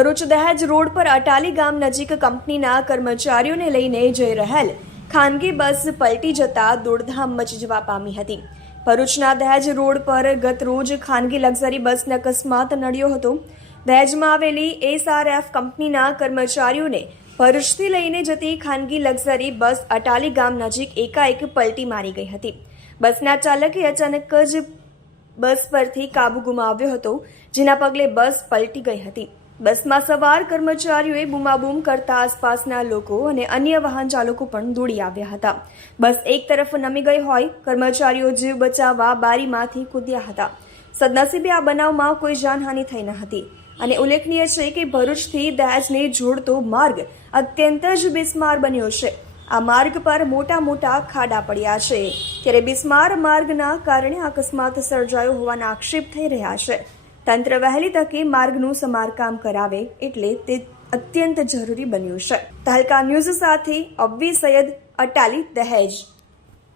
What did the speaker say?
ભરૂચ દહેજ રોડ પર અટાલી ગામ નજીક કંપનીના કર્મચારીઓને લઈને જઈ રહેલ ખાનગી બસ પલટી જતા દોડધામ મચી જવા પામી હતી. ભરૂચના દહેજ રોડ પર ગત રોજ ખાનગી લક્ઝરી બસને અકસ્માત નડ્યો હતો. દહેજમાં આવેલી એસઆરએફ કંપનીના કર્મચારીઓને ભરૂચથી લઈને જતી ખાનગી લક્ઝરી બસ અટાલી ગામ નજીક એકાએક પલટી મારી ગઈ હતી. બસના ચાલકે અચાનક જ બસ પરથી કાબુ ગુમાવ્યો હતો, જેના પગલે બસ પલટી ગઈ હતી. બસમાં સવાર કર્મચારીઓએ બૂમાબૂમ કરતા આસપાસના લોકો અને અન્ય વાહન ચાલકો પણ દોડી આવ્યા હતા. બસ એક તરફ નમી ગઈ હોય, કર્મચારીઓ જીવ બચાવવા બારીમાંથી કૂદ્યા હતા. સદનસીબે આ બનાવમાં કોઈ જાનહાનિ થઈ ન હતી. અને ઉલ્લેખનીય છે કે ભરૂચથી દહેજને જોડતો માર્ગ અત્યંત જ બિસ્માર બન્યો છે. આ માર્ગ પર મોટા મોટા ખાડા પડ્યા છે. ત્યારે બિસ્માર માર્ગના કારણે અકસ્માત સર્જાયો હોવાના આક્ષેપ થઈ રહ્યા છે. તંત્ર વહેલી તકે માર્ગનું સમારકામ કરાવે એટલે તે અત્યંત જરૂરી બન્યું છે. તહલકા ન્યૂઝ સાથે અબ્બી સૈયદ અટાલી દહેજ.